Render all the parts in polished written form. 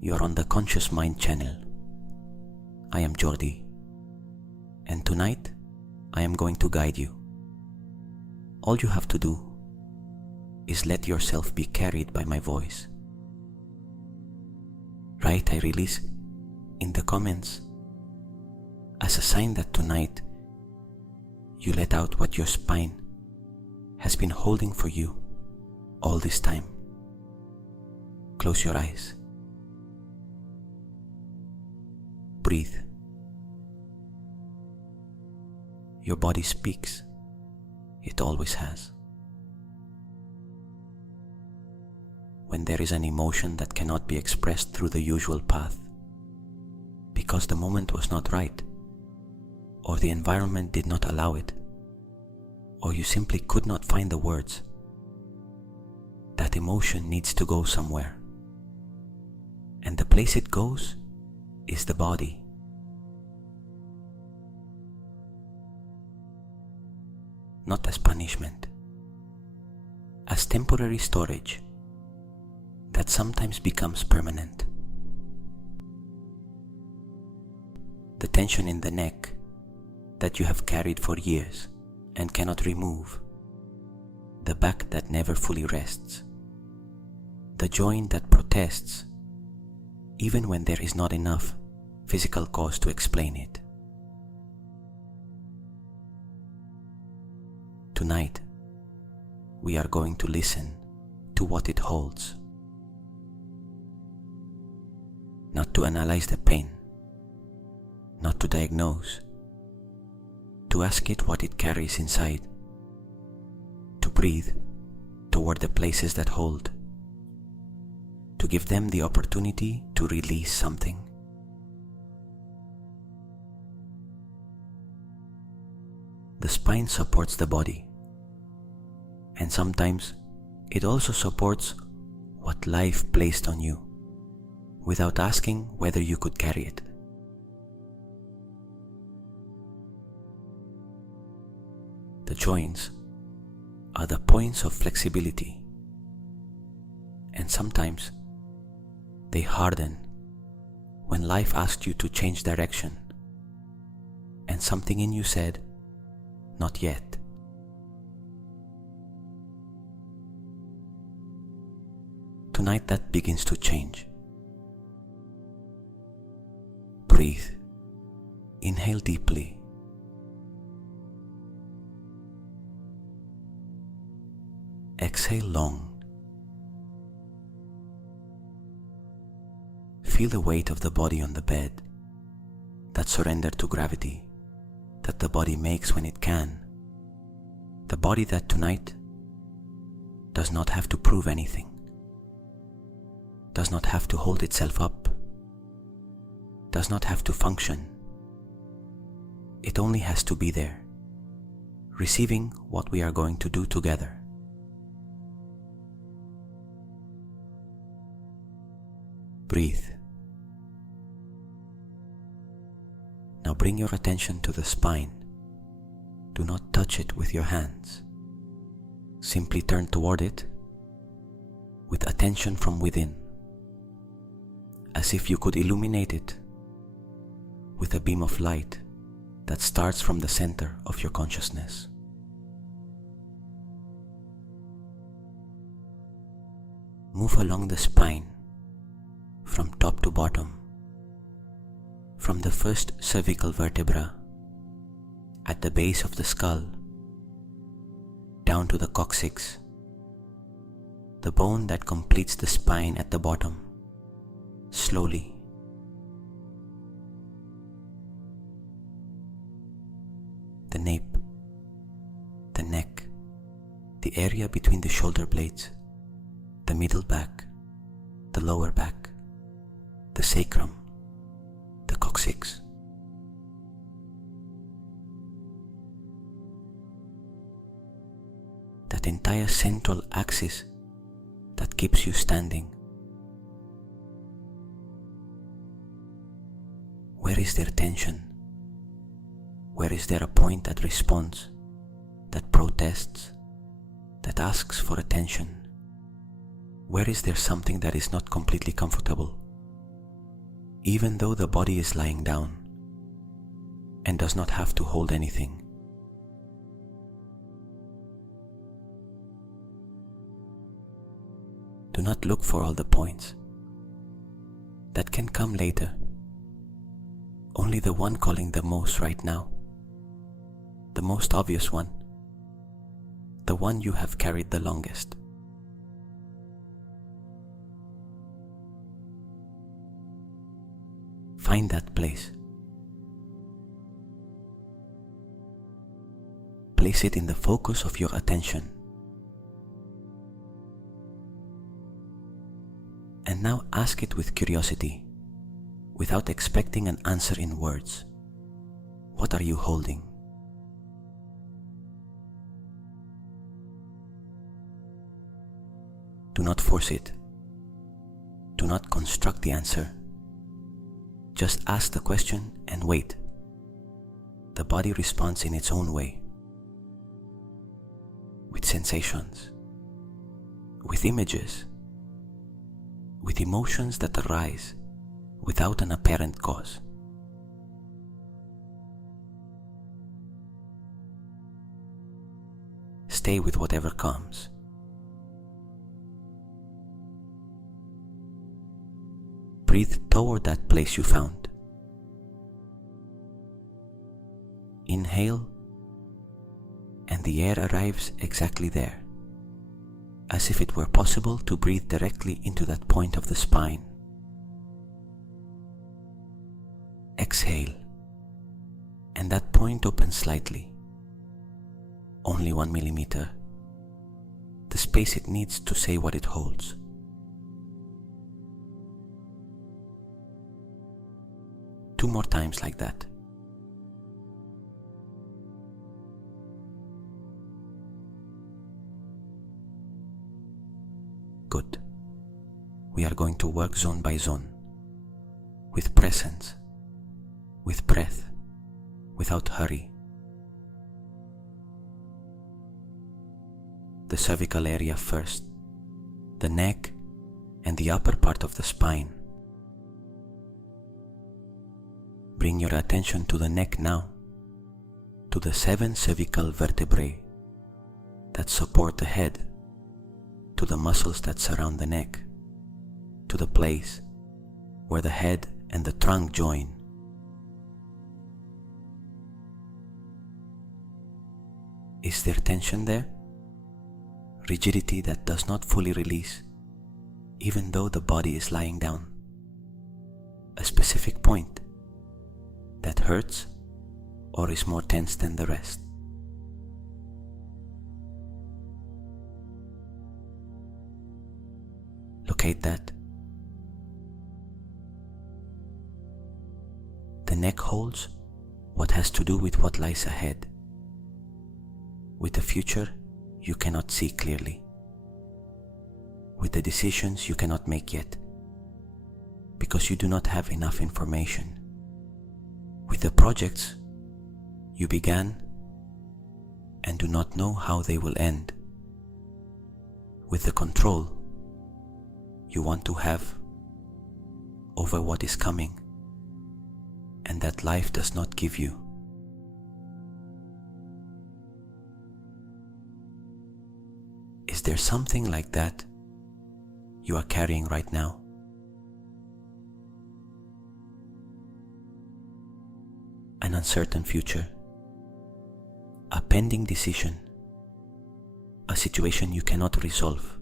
You're on the Conscious Mind channel. I am Jordi, and tonight I am going to guide you. All you have to do is let yourself be carried by my voice. Write "I release" in the comments as a sign that tonight you let out what your spine has been holding for you all this time. Close your eyes. Breathe. Your body speaks. It always has. When there is an emotion that cannot be expressed through the usual path, because the moment was not right, or the environment did not allow it, or you simply could not find the words, that emotion needs to go somewhere. And the place it goes is the body. Not as punishment, as temporary storage that sometimes becomes permanent. The tension in the neck that you have carried for years and cannot remove, the back that never fully rests, the joint that protests even when there is not enough physical cause to explain it. Tonight, we are going to listen to what it holds. Not to analyze the pain, not to diagnose, to ask it what it carries inside, to breathe toward the places that hold, to give them the opportunity to release something. The spine supports the body, and sometimes it also supports what life placed on you, without asking whether you could carry it. The joints are the points of flexibility, and sometimes they harden when life asked you to change direction, and something in you said, "Not yet." Tonight that begins to change. Breathe. Inhale deeply. Exhale long. Feel the weight of the body on the bed, that surrender to gravity that the body makes when it can. The body that tonight does not have to prove anything, does not have to hold itself up, does not have to function. It only has to be there, receiving what we are going to do together. Breathe. Now bring your attention to the spine. Do not touch it with your hands. Simply turn toward it with attention from within, as if you could illuminate it with a beam of light that starts from the center of your consciousness. Move along the spine from top to bottom, from the first cervical vertebra at the base of the skull down to the coccyx, the bone that completes the spine at the bottom. Slowly. The nape, the neck, the area between the shoulder blades, the middle back, the lower back, the sacrum, the coccyx. That entire central axis that keeps you standing. Where is there tension? Where is there a point that responds, that protests, that asks for attention? Where is there something that is not completely comfortable, even though the body is lying down and does not have to hold anything. Do not look for all the points. That can come later. Only the one calling the most right now. The most obvious one. The one you have carried the longest. Find that place. Place it in the focus of your attention. And now ask it with curiosity, without expecting an answer in words. What are you holding? Do not force it. Do not construct the answer. Just ask the question and wait. The body responds in its own way, with sensations, with images, with emotions that arise without an apparent cause. Stay with whatever comes. Breathe toward that place you found. Inhale, and the air arrives exactly there, as if it were possible to breathe directly into that point of the spine. Exhale, and that point opens slightly, only 1 millimeter, the space it needs to say what it holds. Two more times like that. Good. We are going to work zone by zone, with presence, with breath, without hurry. The cervical area first, the neck and the upper part of the spine. Bring your attention to the neck now, to the 7 cervical vertebrae that support the head, to the muscles that surround the neck, to the place where the head and the trunk join. Is there tension there? Rigidity that does not fully release, even though the body is lying down? A specific point that hurts or is more tense than the rest? Locate that. The neck holds what has to do with what lies ahead, with the future you cannot see clearly, with the decisions you cannot make yet, because you do not have enough information, with the projects you began and do not know how they will end, with the control you want to have over what is coming and that life does not give you. Is there something like that you are carrying right now? An uncertain future, a pending decision, a situation you cannot resolve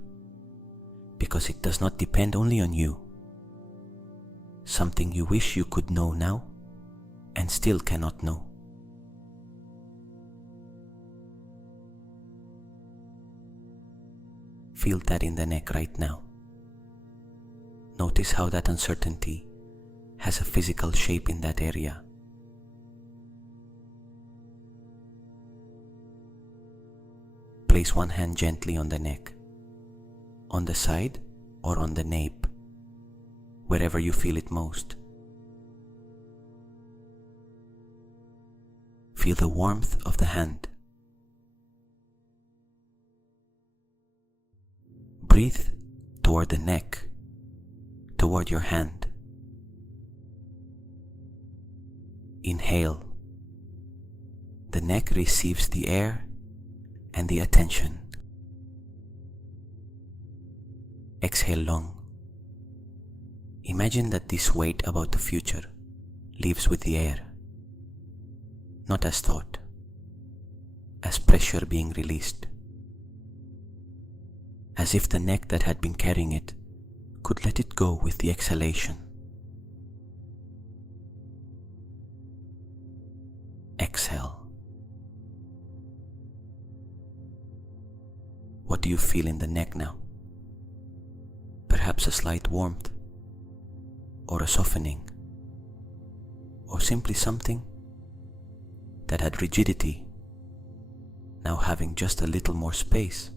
because it does not depend only on you, something you wish you could know now and still cannot know. Feel that in the neck right now. Notice how that uncertainty has a physical shape in that area. Place one hand gently on the neck, on the side or on the nape, wherever you feel it most. Feel the warmth of the hand. Breathe toward the neck, toward your hand. Inhale. The neck receives the air and the attention. Exhale long. Imagine that this weight about the future leaves with the air, not as thought, as pressure being released, as if the neck that had been carrying it could let it go with the exhalation. Exhale. What do you feel in the neck now? Perhaps a slight warmth, or a softening, or simply something that had rigidity, now having just a little more space.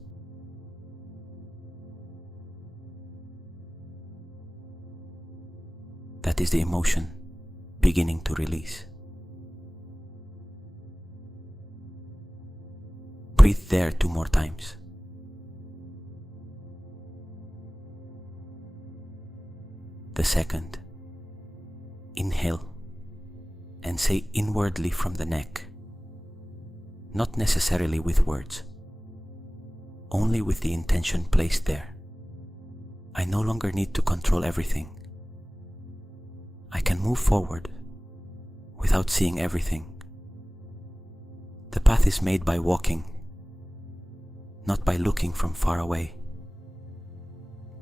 That is the emotion beginning to release. Breathe there 2 more times. The second, inhale and say inwardly from the neck, not necessarily with words, only with the intention placed there. I no longer need to control everything. I can move forward without seeing everything. The path is made by walking, not by looking from far away.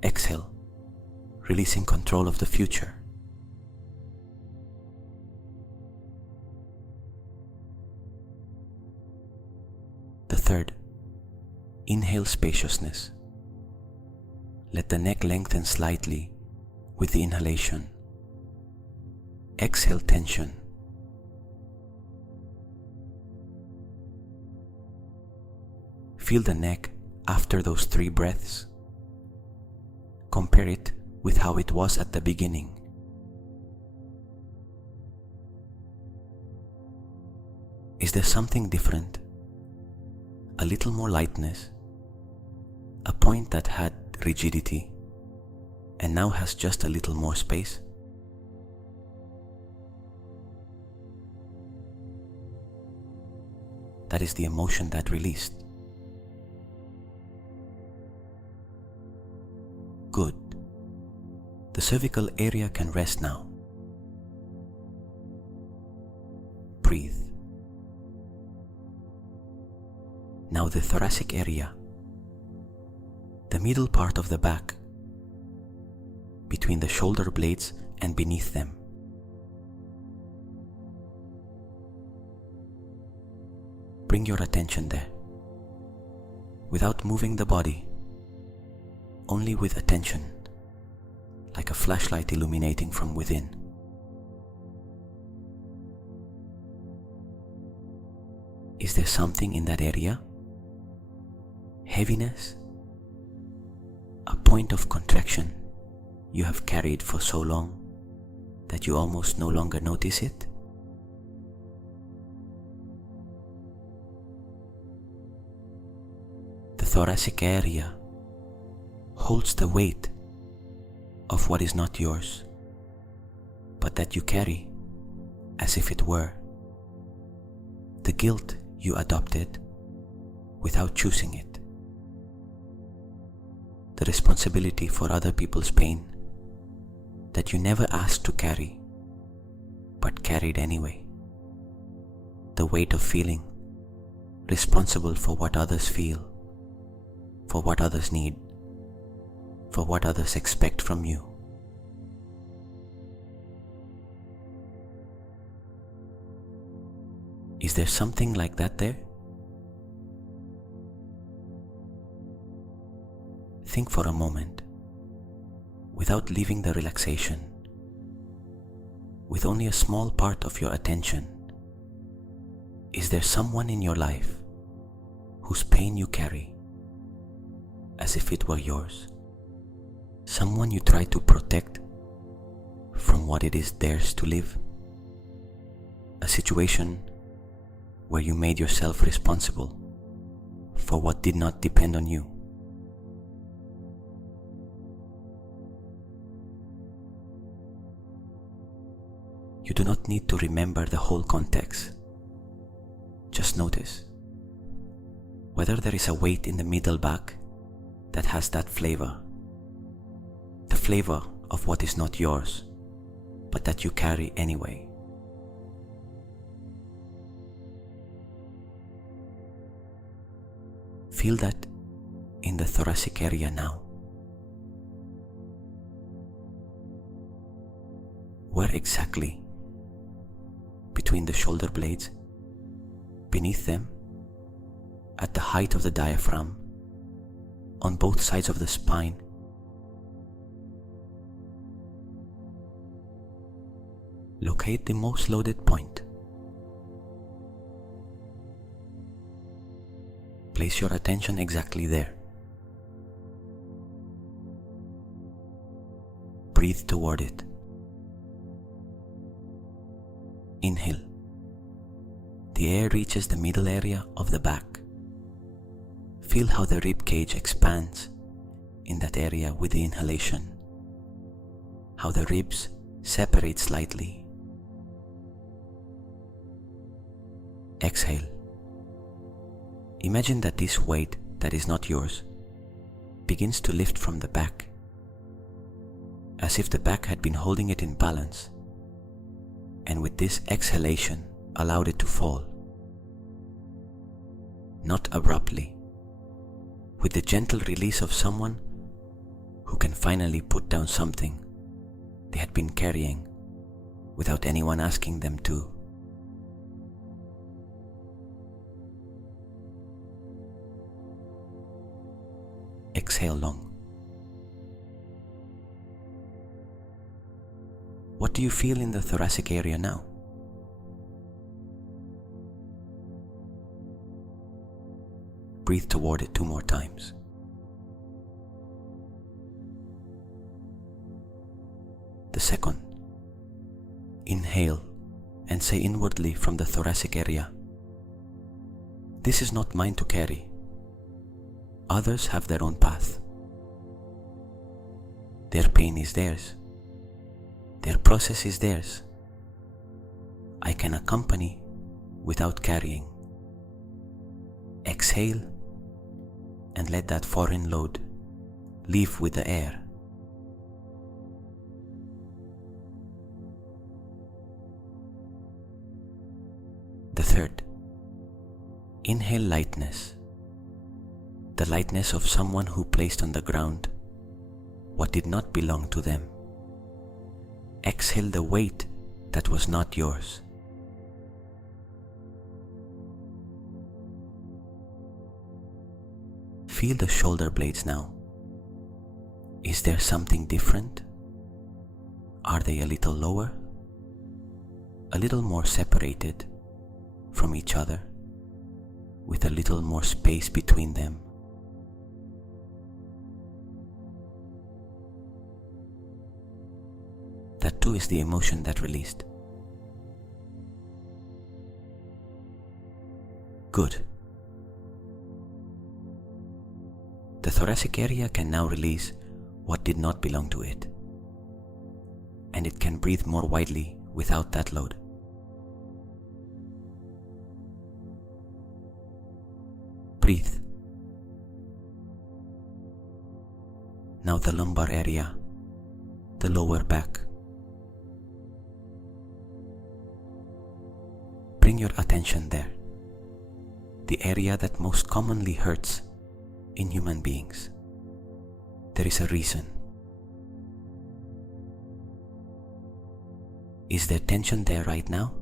Exhale, releasing control of the future. The third, inhale spaciousness. Let the neck lengthen slightly with the inhalation. Exhale tension. Feel the neck after those 3 breaths. Compare it with how it was at the beginning. Is there something different? A little more lightness? A point that had rigidity and now has just a little more space? That is the emotion that released. Good. The cervical area can rest now. Breathe. Now the thoracic area, the middle part of the back, between the shoulder blades and beneath them. Bring your attention there, without moving the body, only with attention, like a flashlight illuminating from within. Is there something in that area? Heaviness? A point of contraction you have carried for so long that you almost no longer notice it? The thoracic area holds the weight of what is not yours, but that you carry as if it were. The guilt you adopted without choosing it. The responsibility for other people's pain that you never asked to carry, but carried anyway. The weight of feeling responsible for what others feel, for what others need, for what others expect from you. Is there something like that there? Think for a moment, without leaving the relaxation, with only a small part of your attention. Is there someone in your life whose pain you carry as if it were yours? Someone you try to protect from what it is theirs to live? A situation where you made yourself responsible for what did not depend on you. You do not need to remember the whole context. Just notice whether there is a weight in the middle back that has that flavor, the flavor of what is not yours, but that you carry anyway. Feel that in the thoracic area now. Where exactly? Between the shoulder blades, beneath them, at the height of the diaphragm, on both sides of the spine. Locate the most loaded point. Place your attention exactly there. Breathe toward it. Inhale. The air reaches the middle area of the back. Feel how the rib cage expands in that area with the inhalation. How the ribs separate slightly. Exhale. Imagine that this weight that is not yours begins to lift from the back, as if the back had been holding it in balance, and with this exhalation allowed it to fall. Not abruptly, with the gentle release of someone who can finally put down something they had been carrying without anyone asking them to. Exhale long. What do you feel in the thoracic area now? Breathe toward it 2 more times. The second, inhale and say inwardly from the thoracic area, "This is not mine to carry. Others have their own path. Their pain is theirs. Their process is theirs. I can accompany without carrying." Exhale and let that foreign load leave with the air. The third, inhale lightness. The lightness of someone who placed on the ground what did not belong to them. Exhale the weight that was not yours. Feel the shoulder blades now. Is there something different? Are they a little lower? A little more separated from each other, with a little more space between them? That too is the emotion that released. Good. The thoracic area can now release what did not belong to it, and it can breathe more widely without that load. Breathe. Now the lumbar area, the lower back. Bring your attention there, the area that most commonly hurts in human beings. There is a reason. Is there tension there right now?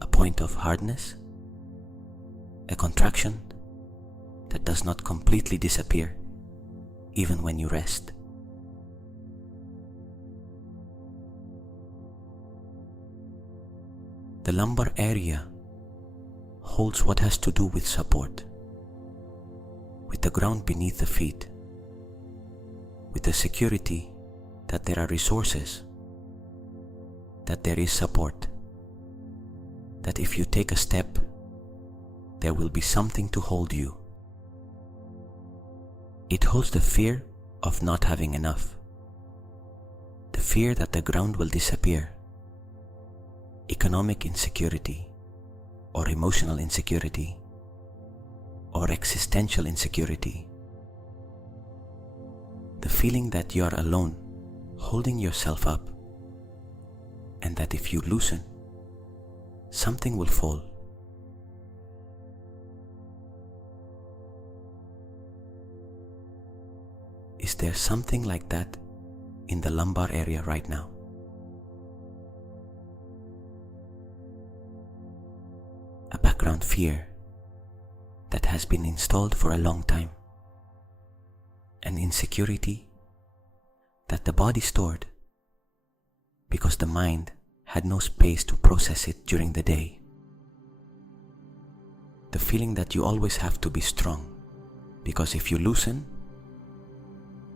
A point of hardness? A contraction that does not completely disappear even when you rest? The lumbar area holds what has to do with support, with the ground beneath the feet, with the security that there are resources, that there is support, that if you take a step, there will be something to hold you. It holds the fear of not having enough, the fear that the ground will disappear, economic insecurity, or emotional insecurity, or existential insecurity. The feeling that you are alone, holding yourself up, and that if you loosen, something will fall. Is there something like that in the lumbar area right now? A background fear that has been installed for a long time. An insecurity that the body stored because the mind had no space to process it during the day. The feeling that you always have to be strong because if you loosen,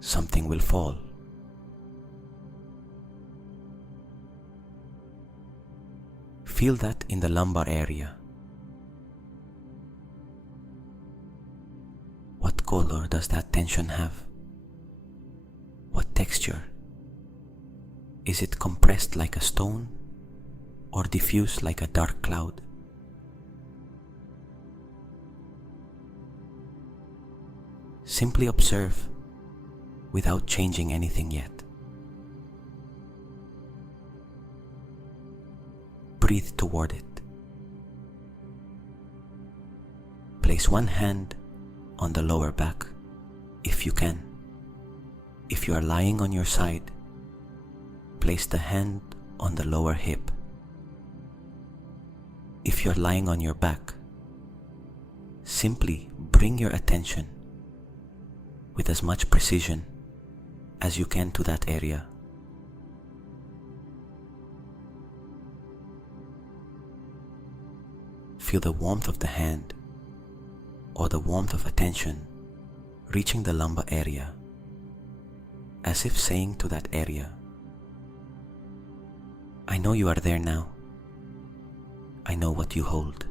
something will fall. Feel that in the lumbar area. What color does that tension have? What texture? Is it compressed like a stone or diffused like a dark cloud? Simply observe without changing anything yet. Breathe toward it. Place one hand on the lower back, if you can. If you are lying on your side, place the hand on the lower hip. If you are lying on your back, simply bring your attention with as much precision as you can to that area. Feel the warmth of the hand or the warmth of attention reaching the lumbar area, as if saying to that area, I know you are there now. I know what you hold.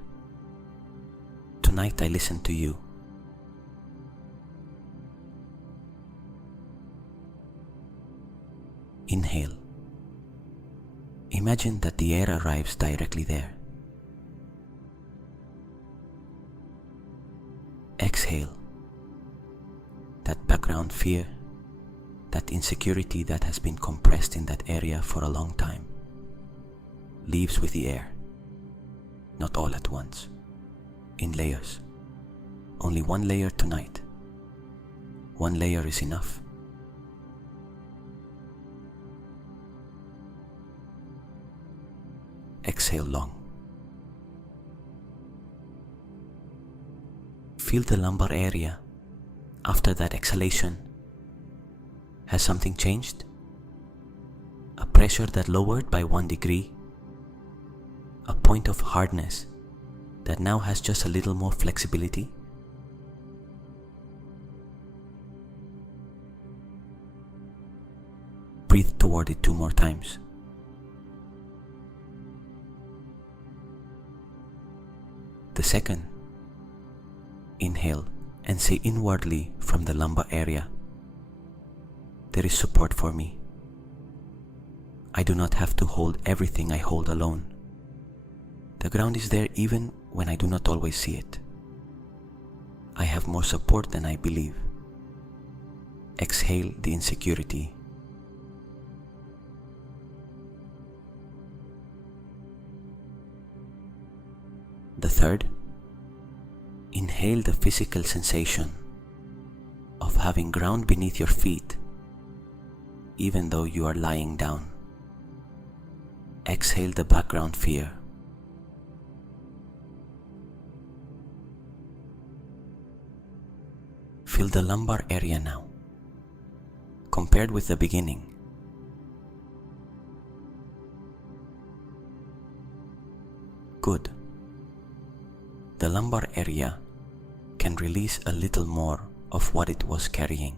Tonight I listen to you. Inhale. Imagine that the air arrives directly there. Exhale. That background fear, that insecurity that has been compressed in that area for a long time, leaves with the air. Not all at once, in layers. Only one layer tonight. One layer is enough. Exhale long. Feel the lumbar area after that exhalation. Has something changed? A pressure that lowered by 1 degree? A point of hardness that now has just a little more flexibility? Breathe toward it 2 more times. The second, inhale and say inwardly from the lumbar area, there is support for me. I do not have to hold everything I hold alone. The ground is there even when I do not always see it. I have more support than I believe. Exhale the insecurity. The third, inhale the physical sensation of having ground beneath your feet even though you are lying down. Exhale the background fear. Feel the lumbar area now, compared with the beginning. Good. The lumbar area can release a little more of what it was carrying.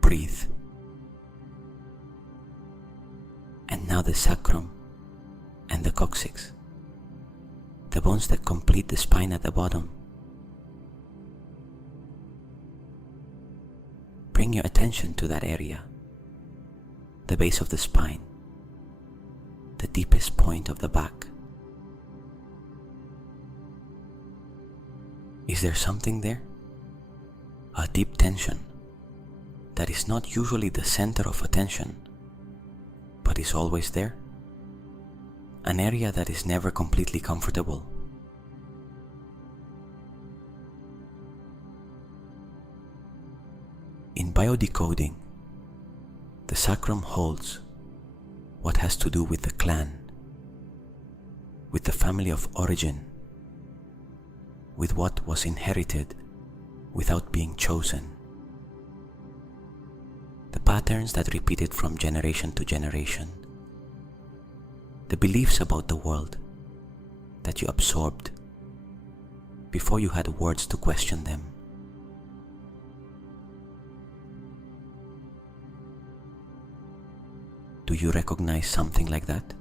Breathe. And now the sacrum and the coccyx, the bones that complete the spine at the bottom. Bring your attention to that area the base of the spine, the deepest point of the back. Is there something there? A deep tension that is not usually the center of attention, but is always there? An area that is never completely comfortable. In biodecoding, the sacrum holds what has to do with the clan, with the family of origin, with what was inherited without being chosen. The patterns that repeated from generation to generation. The beliefs about the world that you absorbed before you had words to question them. Do you recognize something like that?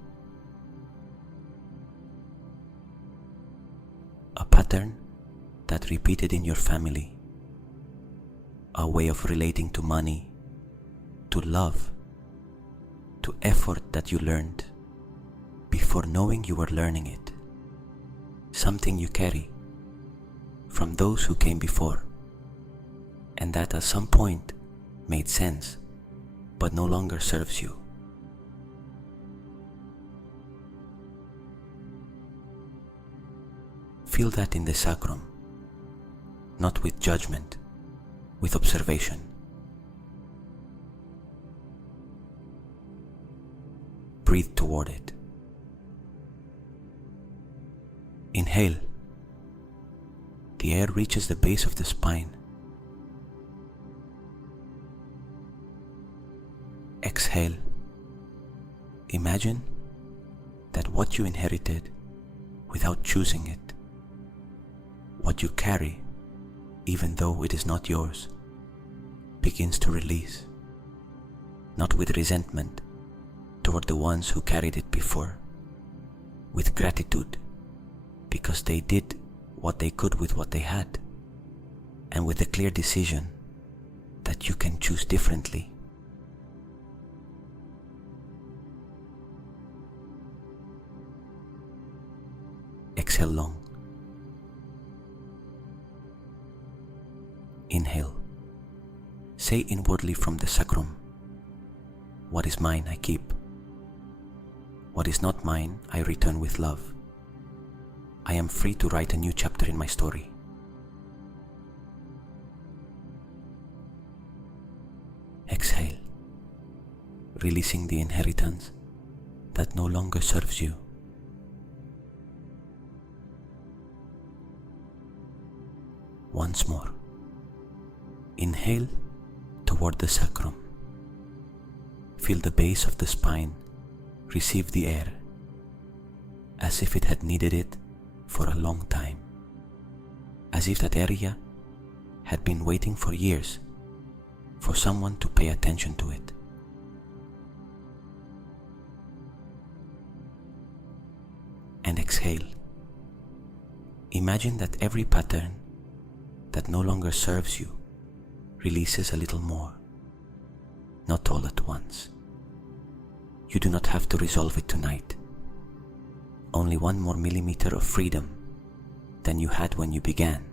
A pattern that repeated in your family, a way of relating to money, to love, to effort that you learned before knowing you were learning it, something you carry from those who came before, and that at some point made sense but no longer serves you. Feel that in the sacrum, not with judgment, with observation. Breathe toward it. Inhale. The air reaches the base of the spine. Exhale. Imagine that what you inherited without choosing it, what you carry, even though it is not yours, begins to release, not with resentment toward the ones who carried it before, with gratitude because they did what they could with what they had, and with a clear decision that you can choose differently. Exhale long. Inhale. Say inwardly from the sacrum, what is mine I keep. What is not mine I return with love. I am free to write a new chapter in my story. Exhale, releasing the inheritance that no longer serves you. Once more. Inhale toward the sacrum. Feel the base of the spine receive the air as if it had needed it for a long time, as if that area had been waiting for years for someone to pay attention to it. And exhale. Imagine that every pattern that no longer serves you releases a little more, not all at once. You do not have to resolve it tonight. Only 1 more millimeter of freedom than you had when you began.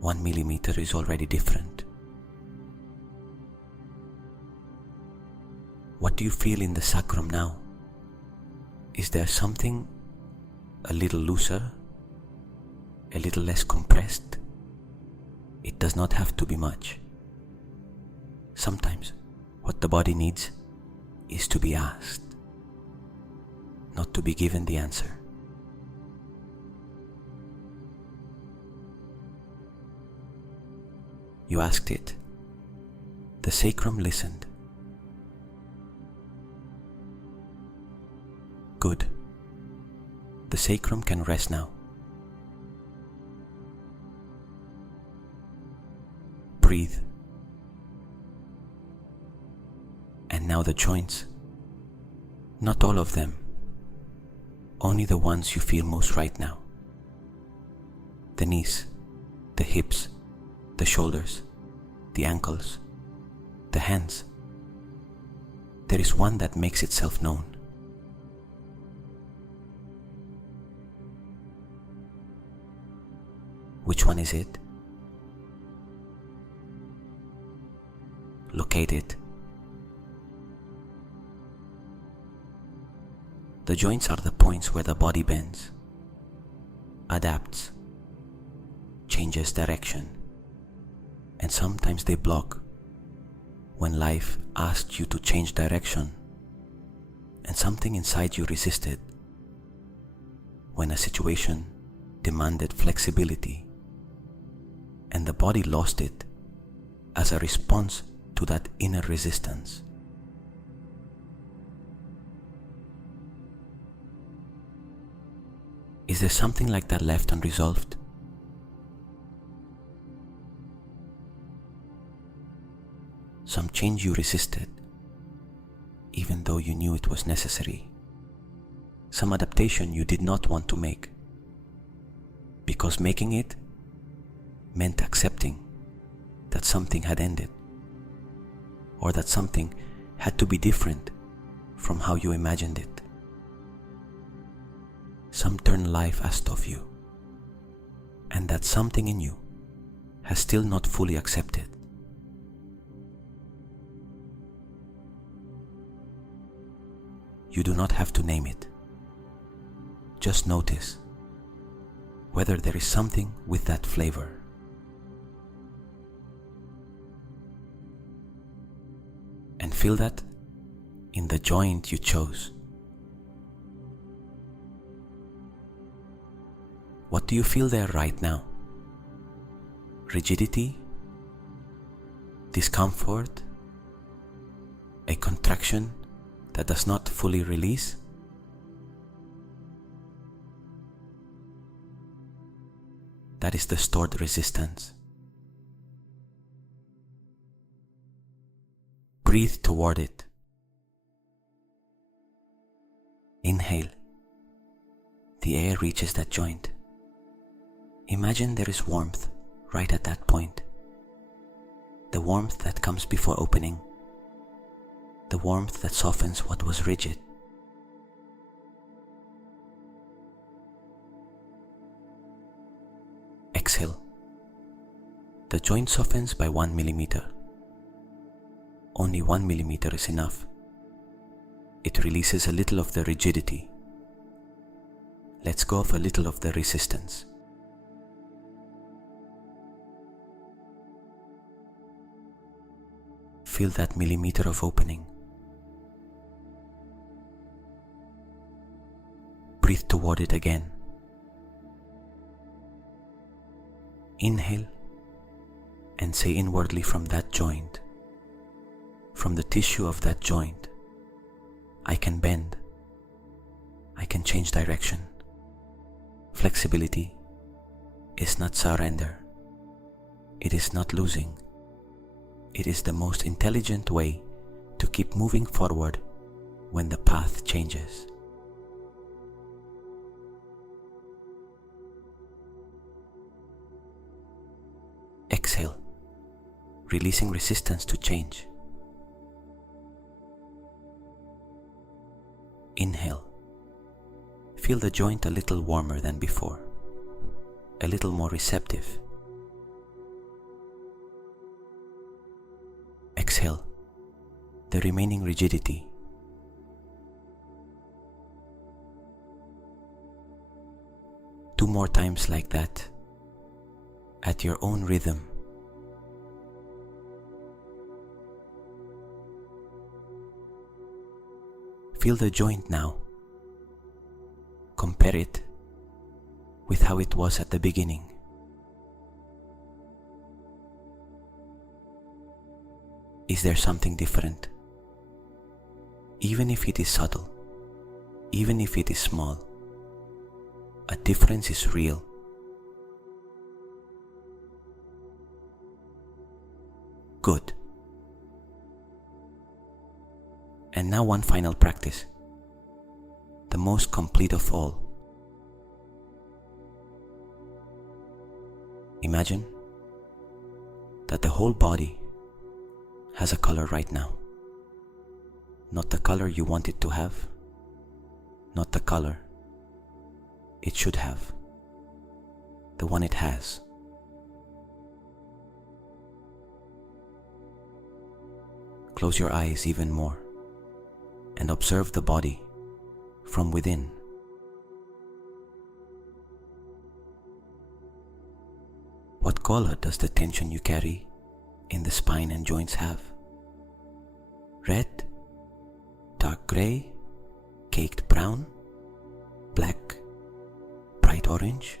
One millimeter is already different. What do you feel in the sacrum now? Is there something a little looser, a little less compressed? It does not have to be much. Sometimes what the body needs is to be asked, not to be given the answer. You asked it. The sacrum listened. Good. The sacrum can rest now. Breathe. And now the joints. Not all of them. Only the ones you feel most right now. The knees, the hips, the shoulders, the ankles, the hands. There is one that makes itself known. Which one is it? Locate it. The joints are the points where the body bends, adapts, changes direction, and sometimes they block when life asked you to change direction and something inside you resisted, when a situation demanded flexibility and the body lost it as a response to that inner resistance. Is there something like that left unresolved? Some change you resisted, even though you knew it was necessary. Some adaptation you did not want to make, because making it meant accepting that something had ended, or that something had to be different from how you imagined it. Some turn life asked of you, and that something in you has still not fully accepted. You do not have to name it. Just notice whether there is something with that flavor. And feel that in the joint you chose. What do you feel there right now? Rigidity? Discomfort? A contraction that does not fully release? That is the stored resistance. Breathe toward it. Inhale. The air reaches that joint. Imagine there is warmth right at that point. The warmth that comes before opening. The warmth that softens what was rigid. Exhale. The joint softens by 1 millimeter. Only 1 millimeter is enough. It releases a little of the rigidity. Let's go of a little of the resistance. Feel that millimeter of opening. Breathe toward it again. Inhale and say inwardly from that joint, from the tissue of that joint, I can bend. I can change direction. Flexibility is not surrender. It is not losing. It is the most intelligent way to keep moving forward when the path changes. Exhale, releasing resistance to change. Inhale. Feel the joint a little warmer than before, a little more receptive. Exhale, the remaining rigidity. Two more times like that, at your own rhythm. Feel the joint now. Compare it with how it was at the beginning. Is there something different? Even if it is subtle, even if it is small, a difference is real. Good. And now one final practice, the most complete of all. Imagine that the whole body has a color right now. Not the color you want it to have, not the color it should have, the one it has. Close your eyes even more and observe the body from within. What color does the tension you carry in the spine and joints have? Red, dark gray, caked brown, black, bright orange?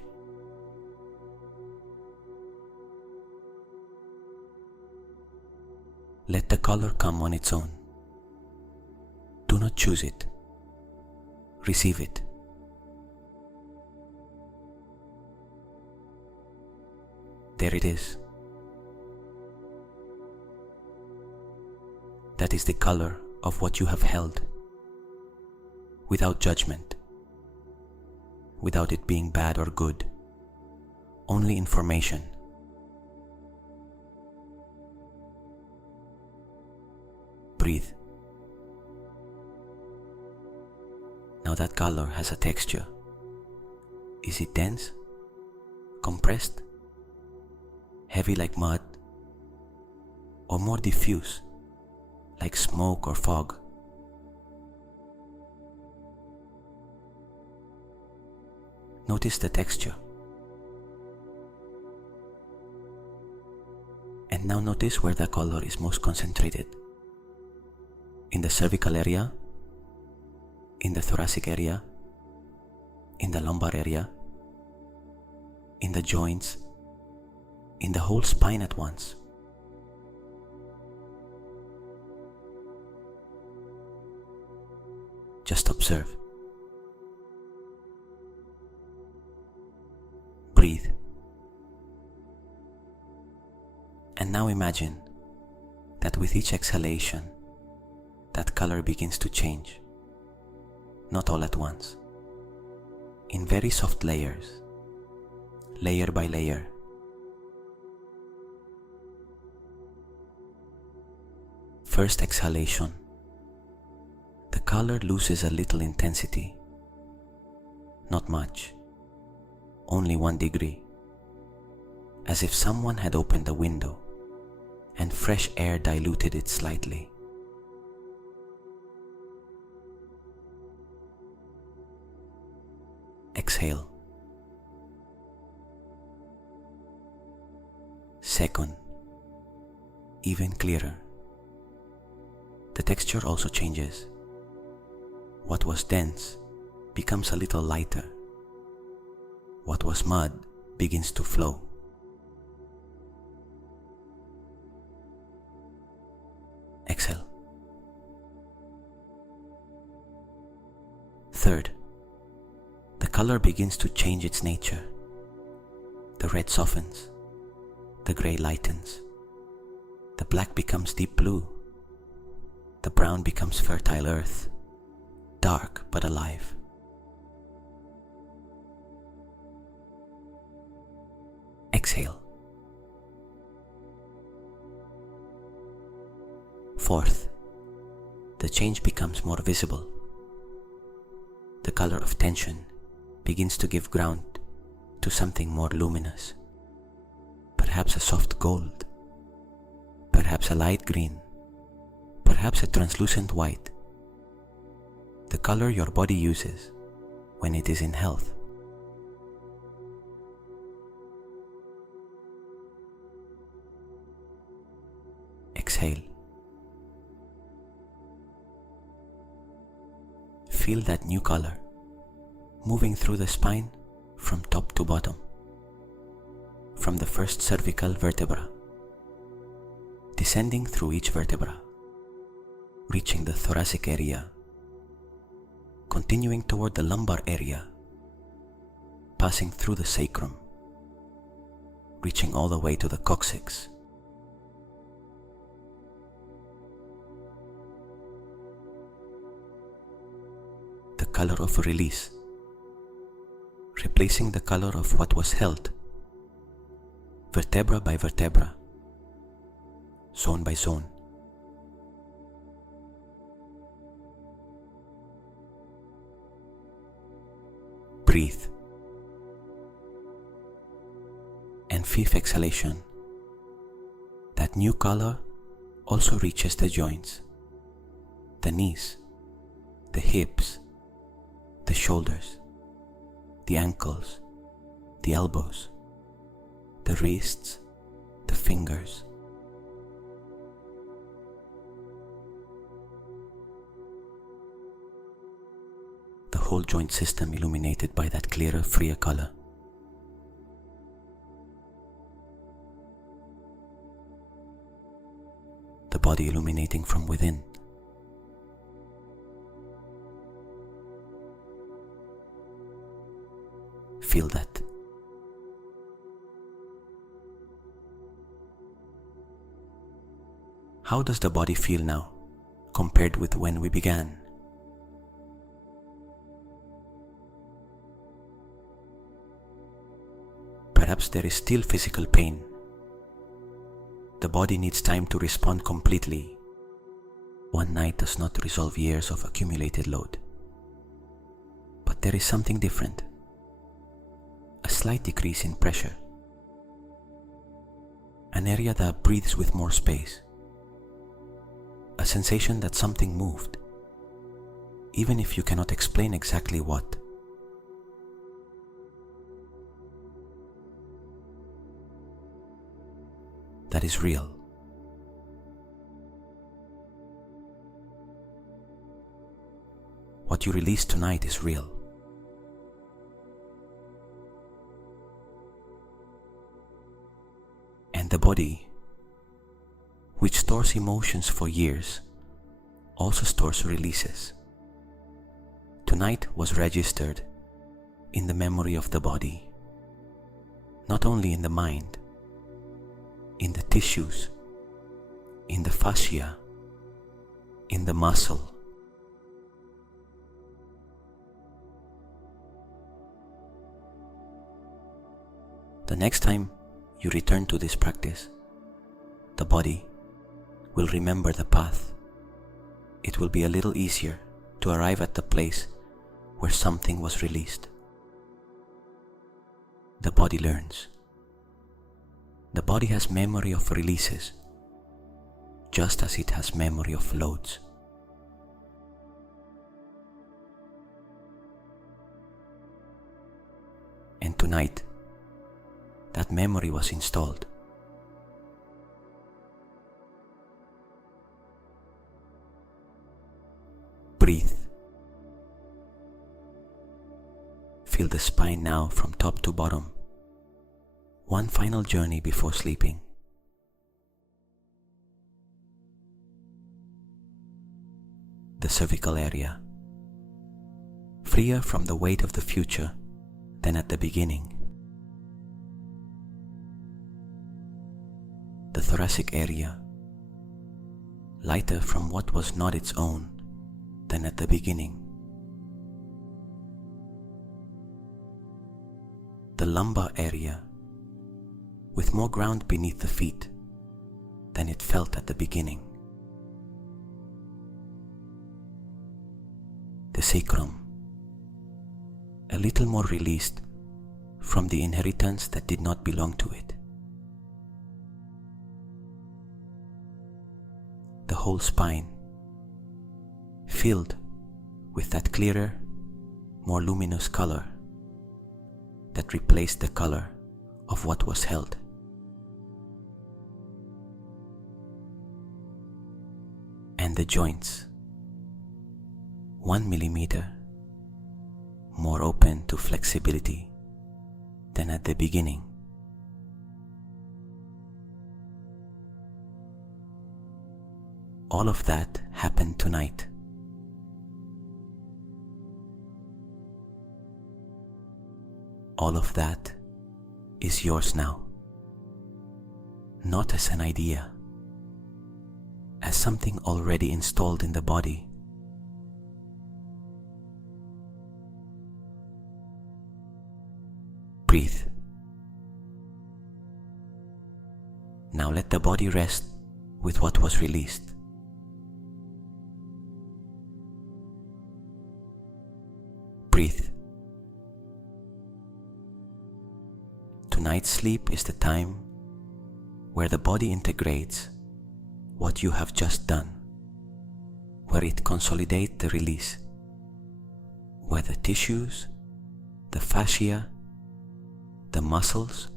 Let the color come on its own. Do not choose it. Receive it. There it is. That is the color of what you have held, without judgment, without it being bad or good, only information. Breathe. Now that color has a texture. Is it dense? Compressed? Heavy like mud? Or more diffuse, like smoke or fog? Notice the texture. And now notice where the color is most concentrated. In the cervical area, in the thoracic area, in the lumbar area, in the joints, in the whole spine at once. Just observe. Breathe. And now imagine that with each exhalation, that color begins to change. Not all at once. In very soft layers, layer by layer. First exhalation. The color loses a little intensity. Not much. Only 1 degree. As if someone had opened a window and fresh air diluted it slightly. Exhale. Second, even clearer. The texture also changes. What was dense becomes a little lighter. What was mud begins to flow. Exhale. Third, the color begins to change its nature. The red softens, the gray lightens, the black becomes deep blue, the brown becomes fertile earth, dark but alive. Exhale. Fourth, the change becomes more visible. The color of tension begins to give ground to something more luminous. Perhaps a soft gold, perhaps a light green, perhaps a translucent white. The color your body uses when it is in health. Exhale. Feel that new color moving through the spine from top to bottom, from the first cervical vertebra, descending through each vertebra, reaching the thoracic area, continuing toward the lumbar area, passing through the sacrum, reaching all the way to the coccyx. The color of release, replacing the color of what was held, vertebra by vertebra, zone by zone. Breathe. And fifth exhalation, that new color also reaches the joints, the knees, the hips, the shoulders, the ankles, the elbows, the wrists, the fingers. The whole joint system illuminated by that clearer, freer color. The body illuminating from within. Feel that. How does the body feel now, compared with when we began? Perhaps there is still physical pain. The body needs time to respond completely. One night does not resolve years of accumulated load. But there is something different. A slight decrease in pressure. An area that breathes with more space. A sensation that something moved, even if you cannot explain exactly what. That is real. What you release tonight is real. And the body, which stores emotions for years, also stores releases. Tonight was registered in the memory of the body, not only in the mind, in the tissues, in the fascia, in the muscle. The next time you return to this practice, the body will remember the path. It will be a little easier to arrive at the place where something was released. The body learns. The body has memory of releases, just as it has memory of loads. And tonight, that memory was installed. Breathe. Feel the spine now from top to bottom. One final journey before sleeping. The cervical area, freer from the weight of the future than at the beginning. The thoracic area, lighter from what was not its own than at the beginning. The lumbar area, with more ground beneath the feet than it felt at the beginning. The sacrum, a little more released from the inheritance that did not belong to it. The whole spine, filled with that clearer, more luminous color that replaced the color of what was held. And the joints, 1 millimeter more open to flexibility than at the beginning. All of that happened tonight. All of that is yours now, not as an idea, as something already installed in the body. Breathe. Now let the body rest with what was released. Breathe. Tonight's sleep is the time where the body integrates what you have just done, where it consolidates the release, where the tissues, the fascia, the muscles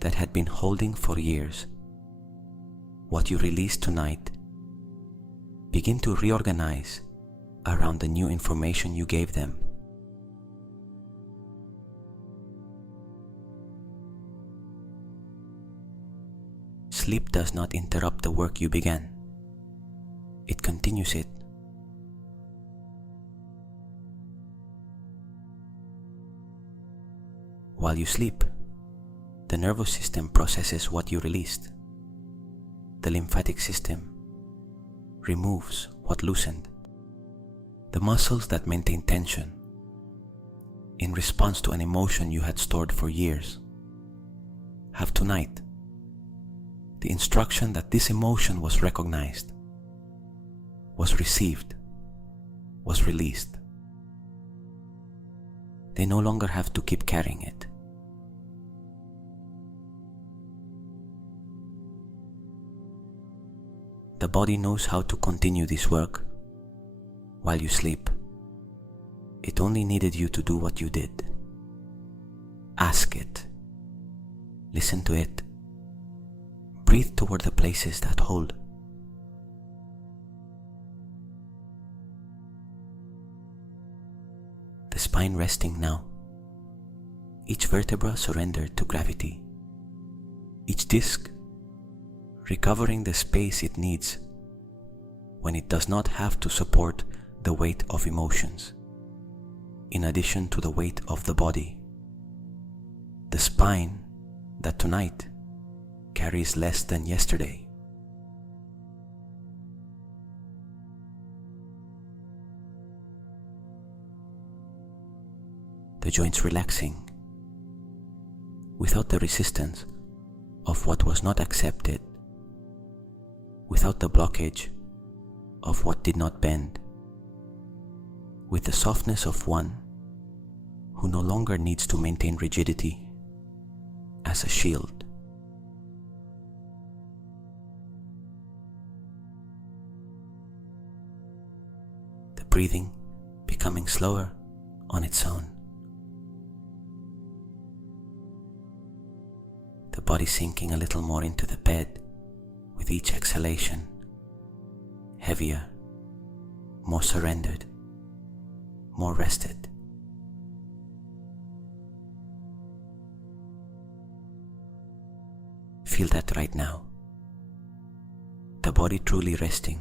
that had been holding for years what you released tonight begin to reorganize around the new information you gave them. Sleep does not interrupt the work you began. It continues it. While you sleep, the nervous system processes what you released. The lymphatic system removes what loosened. The muscles that maintain tension in response to an emotion you had stored for years have tonight the instruction that this emotion was recognized, was received, was released. They no longer have to keep carrying it. The body knows how to continue this work while you sleep. It only needed you to do what you did. Ask it. Listen to it. Breathe toward the places that hold. The spine resting now. Each vertebra surrendered to gravity. Each disc recovering the space it needs when it does not have to support the weight of emotions, in addition to the weight of the body. The spine that tonight carries less than yesterday. The joints relaxing without the resistance of what was not accepted, without the blockage of what did not bend, with the softness of one who no longer needs to maintain rigidity as a shield. The breathing becoming slower on its own. The body sinking a little more into the bed with each exhalation, heavier, more surrendered, more rested. Feel that right now. The body truly resting.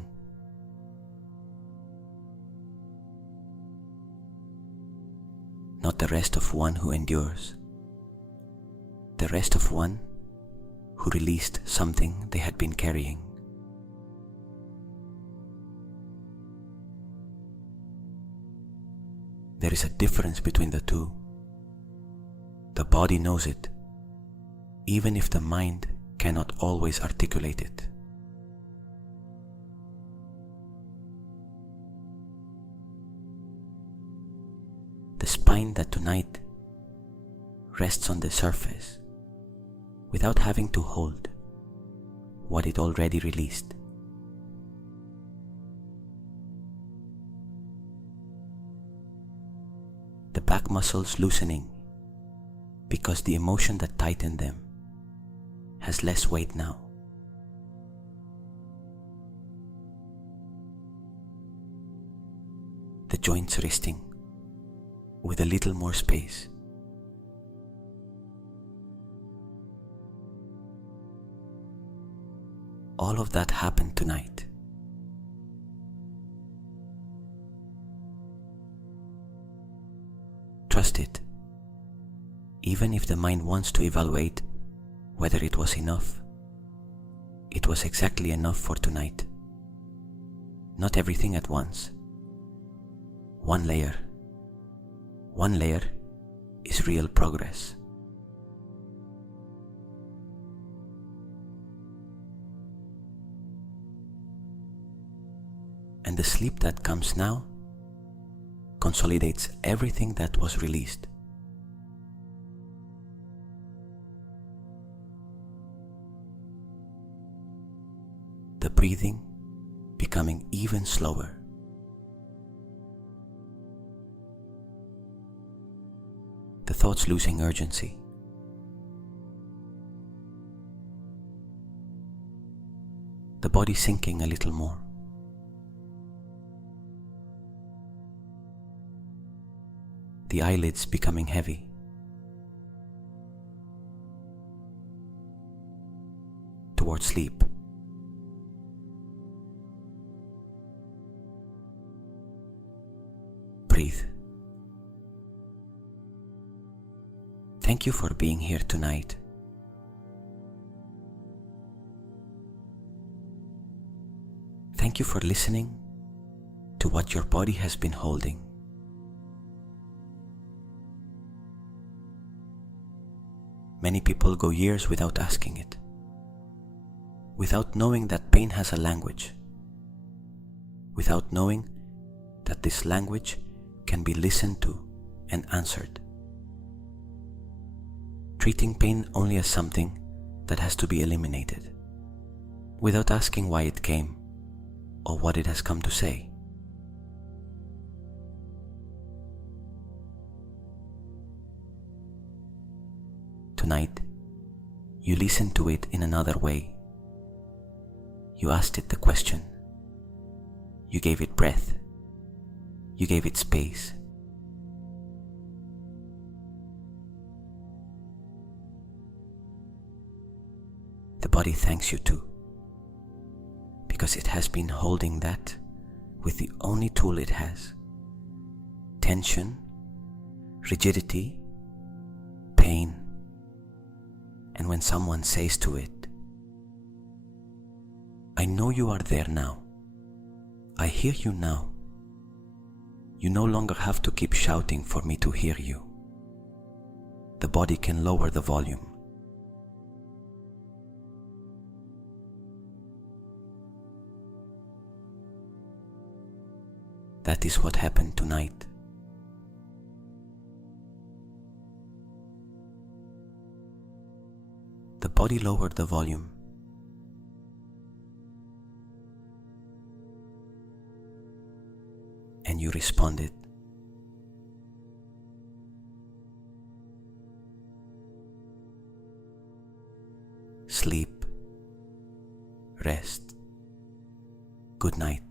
Not the rest of one who endures. The rest of one who released something they had been carrying. There is a difference between the two. The body knows it, even if the mind cannot always articulate it. The spine that tonight rests on the surface without having to hold what it already released. The back muscles loosening because the emotion that tightened them has less weight now. The joints resting with a little more space. All of that happened tonight. Trust it, even if the mind wants to evaluate whether it was enough. It was exactly enough for tonight. Not everything at once. One layer. One layer is real progress. And the sleep that comes now consolidates everything that was released. The breathing becoming even slower. The thoughts losing urgency. The body sinking a little more. The eyelids becoming heavy. Towards sleep. Breathe. Thank you for being here tonight. Thank you for listening to what your body has been holding. Many people go years without asking it, without knowing that pain has a language, without knowing that this language can be listened to and answered. Treating pain only as something that has to be eliminated, without asking why it came or what it has come to say. Tonight, you listen to it in another way. You asked it the question. You gave it breath. You gave it space. The body thanks you too, because it has been holding that with the only tool it has: tension, rigidity, pain. And when someone says to it, "I know you are there now. I hear you now," you no longer have to keep shouting for me to hear you. The body can lower the volume. That is what happened tonight. The body lowered the volume. And you responded. Sleep. Rest. Good night.